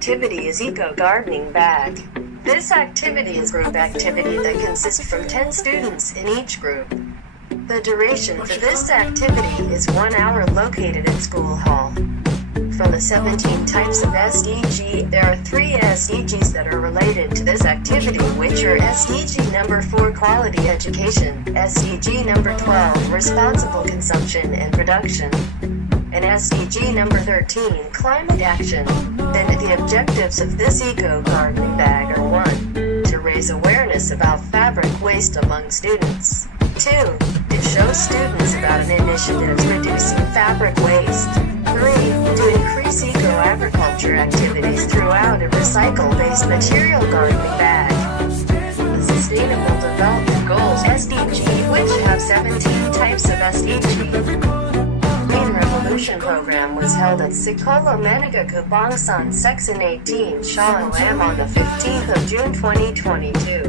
Activity is Eco Gardening Bag. This activity is group activity that consists from 10 students in each group. The duration for this activity is 1 hour located in school hall. From the 17 types of SDG, there are 3 SDGs that are related to this activity, which are SDG number 4 Quality Education, SDG number 12 Responsible Consumption and Production, and SDG number 13 Climate Action. Then the objectives of this Eco Gardening Bag are 1. To raise awareness about fabric waste among students. 2. To show students about an initiative reducing fabric waste. 3. To increase eco-agriculture activities throughout a recycle-based material gardening bag. The Sustainable Development Goals SDG, which have 17 types of SDG. Green Revolution program was held at Sekolah Menengah Kebangsaan Seksyen 18 Shah Alam on the 15th of June 2022.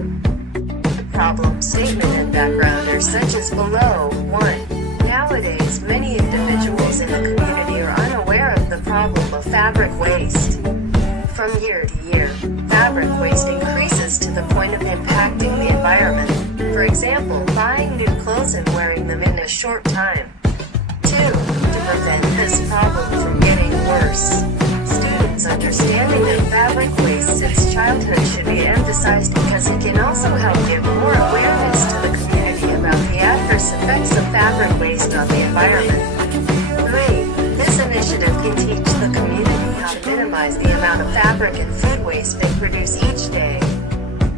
The problem statement and background are such as below. 1. Nowadays, many individuals in the community are unaware of the problem of fabric waste. From year to year, fabric waste increases to the point of impacting the environment. For example, buying new clothes and wearing them in a short time. 2. To prevent this problem from getting worse, students' understanding of fabric waste since childhood should be emphasized because it can also help give more awareness to the community about the adverse effects of fabric waste on the environment. 3. This initiative can teach the community how to minimize the amount of fabric and food waste they produce each day.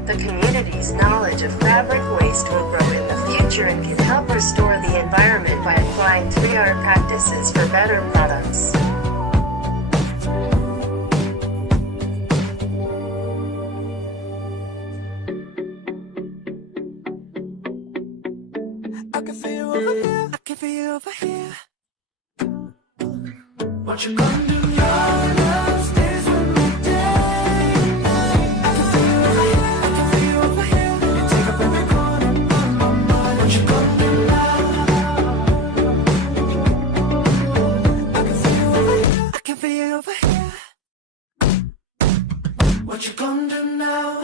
The community's knowledge of fabric waste will grow in the future and can help restore the environment by applying 3R practices for better products. I can feel you over here, I can feel you over here. What you gonna do? Your love stays with me day and night. I can feel you over here, I can feel you over here. You take up every corner of my mind. What you gonna do now? I can feel you over here, I can feel you over here. What you gonna do now?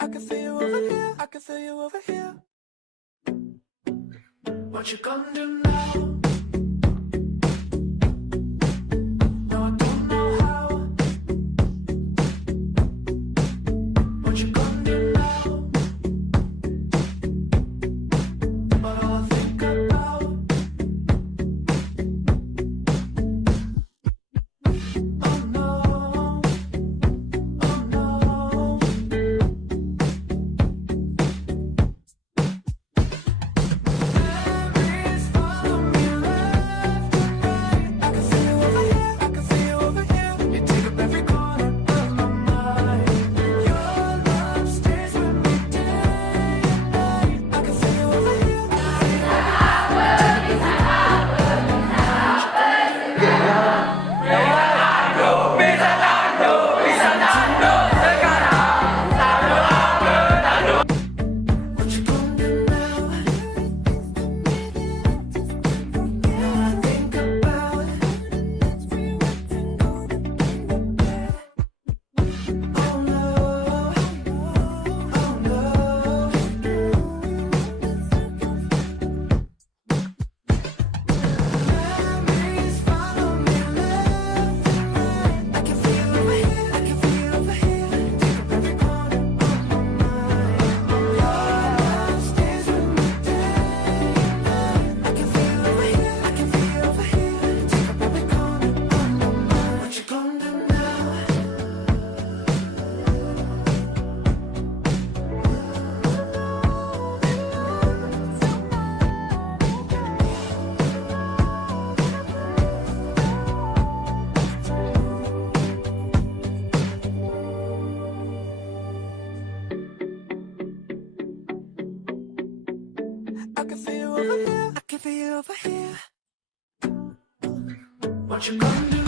I can feel you over here, I can feel you over here. What you gonna do now? No, I don't know how. What you gonna do now? But all I think about, oh no, oh no. Memories follow me I can feel you over here. I can feel you over here. What you gonna do?